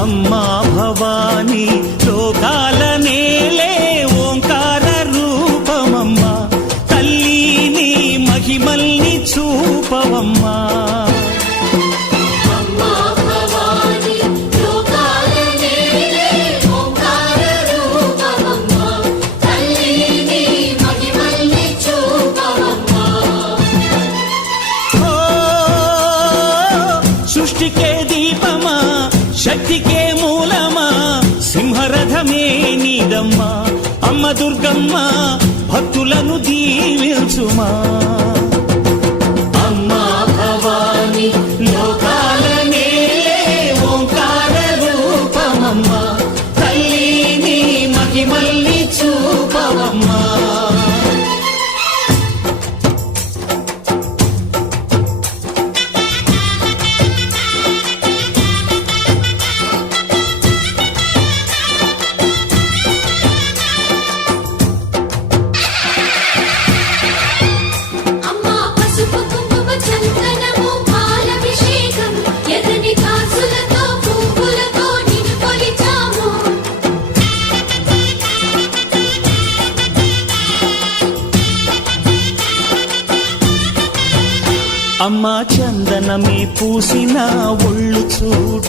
అమ్మా భవాని లోకాల నేలే ఓంకార రూపమమ్మా, తల్లి నీ మహిమల్ని చూపవమ్మా. సృష్టికే దీపమా, శక్తికే మూలమా, సింహరథమే నీదమ్మా. అమ్మ దుర్గమ్మ భక్తులను దీవించుమా. అమ్మా భవాని లోకాల నేలే ఓంకార రూపమమ్మా, తల్లి నీ మహిమల్ని చూపవమ్మా. అమ్మా చందనమే పూసిన ఒళ్ళు చూడు,